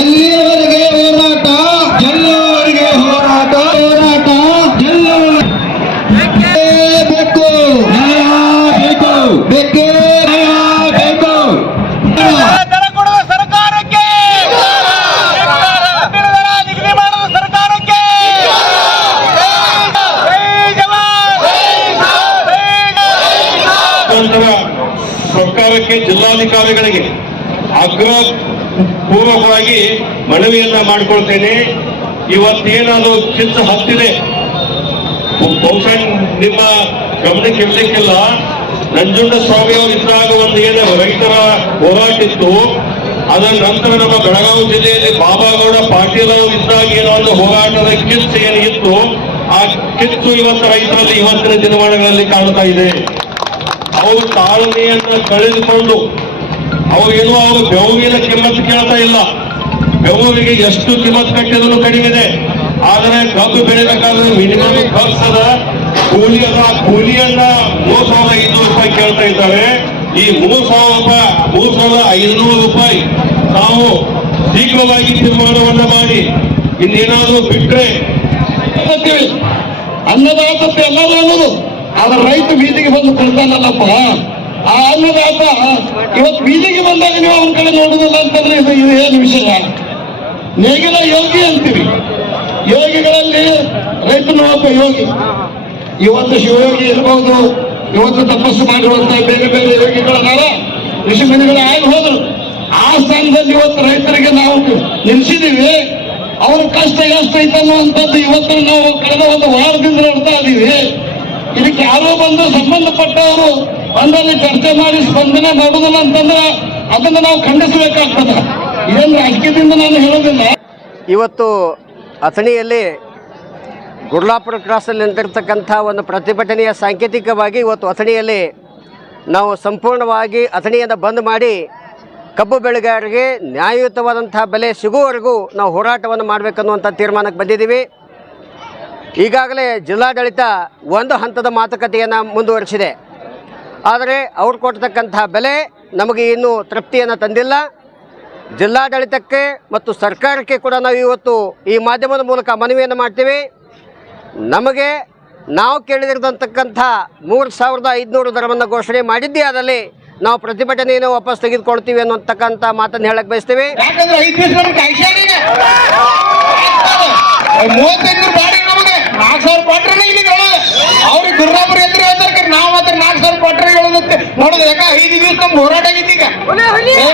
ಎಲ್ಲಿಯವರೆಗೆ ಹೋರಾಟ, ಗೆಲ್ಲುವವರೆಗೆ ಹೋರಾಟ, ಹೋರಾಟ ಬೇಕು, ಬೇಕೇ ಬೇಕು. ದರ ಕೊಡುವ ಸರ್ಕಾರಕ್ಕೆ, ನಿಗದಿ ಮಾಡುವ ಸರ್ಕಾರಕ್ಕೆ ಸರ್ಕಾರಕ್ಕೆ, ಜಿಲ್ಲಾಧಿಕಾರಿಗಳಿಗೆ ಆಗ್ರಹ ಪೂರ್ವಕವಾಗಿ ಮನವಿಯನ್ನ ಮಾಡಿಕೊಳ್ತೇನೆ. ಇವತ್ತೇನಾದ್ರು ಕಿತ್ತು ಹತ್ತಿದೆ, ಬಹುಶಃ ನಿಮ್ಮ ಗಮನಕ್ಕೆ ಇರ್ಲಿಕ್ಕಿಲ್ಲ. ನಂಜುಂಡಸ್ವಾಮಿ ಅವರು ಇದ್ದಾಗ ಒಂದು ಏನು ರೈತರ ಹೋರಾಟ ಇತ್ತು, ಅದರ ನಂತರ ನಮ್ಮ ಬೆಳಗಾವಿ ಜಿಲ್ಲೆಯಲ್ಲಿ ಬಾಬಾಗೌಡ ಪಾಟೀಲ್ ಅವರು ಇದ್ದಾಗ ಏನೋ ಒಂದು ಹೋರಾಟದ ಕಿತ್ತು ಏನಿತ್ತು, ಆ ಕಿತ್ತು ಇವತ್ತು ರೈತರಲ್ಲಿ ಇವತ್ತಿನ ದಿನಮಾನಗಳಲ್ಲಿ ಕಾಣ್ತಾ ಇದೆ. ಅವರು ತಾಳ್ಮೆಯನ್ನ ಕಳೆದುಕೊಂಡು ಅವ್ರೇನೋ ಅವರು ಬೆವರಿನ ಕಿಮ್ಮತ್ತು ಕೇಳ್ತಾ ಇಲ್ಲ. ಬೆವರಿಗೆ ಎಷ್ಟು ಕಿಮ್ಮತ್ತು ಕಟ್ಟಿದ್ರು ಕಡಿಮೆ ಇದೆ. ಆದರೆ ಕಬ್ಬು ಬೆಳಿಬೇಕಾದ್ರೆ ಮಿನಿಮಮ್ ಖರ್ಚು ಅದ, ಕೂಲಿ ಅದ. ಕೂಲಿಯನ್ನ 3,500 ರೂಪಾಯಿ ಕೇಳ್ತಾ ಇದ್ದಾರೆ. ಈ 3,500 ರೂಪಾಯಿ ನಾವು ಶೀಘ್ರವಾಗಿ ತೀರ್ಮಾನವನ್ನ ಮಾಡಿ ಇನ್ನೇನಾದ್ರೂ ಬಿಟ್ರೆ ಅನ್ನದಾತ ಎಲ್ಲರೂ ಅನ್ನೋದು. ಆದ್ರೆ ರೈತ ಬೀದಿಗೆ ಬಂದು ಕೊಡ್ತಾನಲ್ಲಪ್ಪ, ಆ ಅನ್ನದಾತ ಇವತ್ತು ಬೀದಿಗೆ ಬಂದಾಗ ನೀವು ಅವನ ಕಡೆ ನೋಡುದಿಲ್ಲ ಅಂತಂದ್ರೆ ಇದು ಏನು ವಿಷಯ? ನೇಗಿಲ ಯೋಗಿ ಅಂತೀವಿ. ಯೋಗಿಗಳಲ್ಲಿ ರೈತನು ಒಬ್ಬ ಯೋಗಿ. ಇವತ್ತು ಶಿವಯೋಗಿ ಇರಬಹುದು, ಇವತ್ತು ತಪಸ್ಸು ಮಾಡಿರುವಂತಹ ಬೇರೆ ಬೇರೆ ಯೋಗಿಗಳನ್ನಾರ ಋಷಿಮುನಿಗಳು ಆಗಿ ಹೋದ್ರು. ಆ ಸ್ಥಾನದಲ್ಲಿ ಇವತ್ತು ರೈತರಿಗೆ ನಾವು ನಿಲ್ಸಿದೀವಿ. ಅವ್ರ ಕಷ್ಟ ಎಷ್ಟು ಐತನ್ನುವಂಥದ್ದು ಇವತ್ತು ನಾವು ಕಳೆದ ಒಂದು ವಾರದಿಂದ ನೋಡ್ತಾ ಇದೀವಿ. ಇದಕ್ಕೆ ಯಾರೋ ಬಂದು ಸಂಬಂಧಪಟ್ಟವರು ಬಂದಲ್ಲಿ ಚರ್ಚೆ ಮಾಡಿ ಸ್ಪಂದನೆ ಮಾಡುದಿಲ್ಲ ಅಂತಂದ್ರೆ ಅದನ್ನು ನಾವು ಖಂಡಿಸಬೇಕಾಗ್ತದೆ. ಏನು ರಾಜಕೀಯದಿಂದ ನಾನು ಹೇಳೋದಿಲ್ಲ. ಇವತ್ತು ಅಥಣಿಯಲ್ಲಿ ಗುರ್ಲಾಪುರ ಕ್ರಾಸಲ್ಲಿ ನಿಂತಿರ್ತಕ್ಕಂಥ ಒಂದು ಪ್ರತಿಭಟನೆಯ ಸಾಂಕೇತಿಕವಾಗಿ ಇವತ್ತು ಅಥಣಿಯಲ್ಲಿ ನಾವು ಸಂಪೂರ್ಣವಾಗಿ ಅಥಣಿಯನ್ನು ಬಂದ್ ಮಾಡಿ ಕಬ್ಬು ಬೆಳೆಗಾರರಿಗೆ ನ್ಯಾಯಯುತವಾದಂಥ ಬೆಲೆ ಸಿಗುವವರೆಗೂ ನಾವು ಹೋರಾಟವನ್ನು ಮಾಡಬೇಕನ್ನುವಂಥ ತೀರ್ಮಾನಕ್ಕೆ ಬಂದಿದ್ದೀವಿ. ಈಗಾಗಲೇ ಜಿಲ್ಲಾಡಳಿತ ಒಂದು ಹಂತದ ಮಾತುಕತೆಯನ್ನು ಮುಂದುವರಿಸಿದೆ. ಆದರೆ ಅವ್ರು ಕೊಡ್ತಕ್ಕಂಥ ಬೆಲೆ ನಮಗೆ ಇನ್ನೂ ತೃಪ್ತಿಯನ್ನು ತಂದಿಲ್ಲ. ಜಿಲ್ಲಾಡಳಿತಕ್ಕೆ ಮತ್ತು ಸರ್ಕಾರಕ್ಕೆ ಕೂಡ ನಾವು ಇವತ್ತು ಈ ಮಾಧ್ಯಮದ ಮೂಲಕ ಮನವಿಯನ್ನು ಮಾಡ್ತೀವಿ. ನಮಗೆ ನಾವು ಕೇಳಿದಿರತಕ್ಕಂಥ 3,500 ದರವನ್ನು ಘೋಷಣೆ ಮಾಡಿದ್ದೇ ಆದಲ್ಲಿ ನಾವು ಪ್ರತಿಭಟನೆಯನ್ನು ವಾಪಸ್ ತೆಗೆದುಕೊಳ್ತೀವಿ ಅನ್ನೋತಕ್ಕಂಥ ಮಾತನ್ನು ಹೇಳಕ್ಕೆ ಬಯಸ್ತೀವಿ. ಯಾಕಂದ್ರೆ 5 ದಿವಸ ನಮ್ಗೆ ಐಶಾನಿಗೆ 35 ಬಾಡಿ ನಮಗೆ 4,000 ಕೊಟ್ರೆ ಇಲ್ಲಿ ಹೇಳೋದು. ಅವ್ರಿಗೆ ಗುರ್ರಾಪುರ ಎದುರು ಹೇಳ್ತಾರೆ, ನಾವು ಮಾತ್ರ 4,000 ಕೊಟ್ರೆ ಹೇಳೋದಕ್ಕೆ ನೋಡೋದು. ಯಾಕ 5 ದಿವಸ ನಮ್ಗೆ ಹೋರಾಟ ಆಗೈತಿ. ಈಗ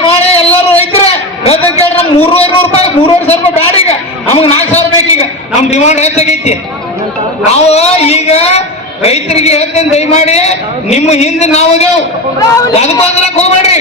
ಮಾಡಿ ಎಲ್ಲರೂ ರೈತರ ಹೇಳ್ತಾರೆ ಕೇಳಿ, ನಮ್ಗೆ 3,500 ರೂಪಾಯಿ 3,500 ರೂಪಾಯಿ ಬ್ಯಾಡ. ಈಗ ನಮ್ಗೆ 4,000 ಬೇಕೀಗ. ನಮ್ ಡಿಮಾಂಡ್ ಹೆಚ್ಚಾಗೈತಿ. ನಾವು ಈಗ ರೈತರಿಗೆ ಹೇಳ್ತೇನೆ, ದಯಮಾಡಿ ನಿಮ್ಮ ಹಿಂದೆ ನಾವು ಅದಕ್ಕೋಸ್ಕರ ಹೋಗ್ಬೇಡ್ರಿ.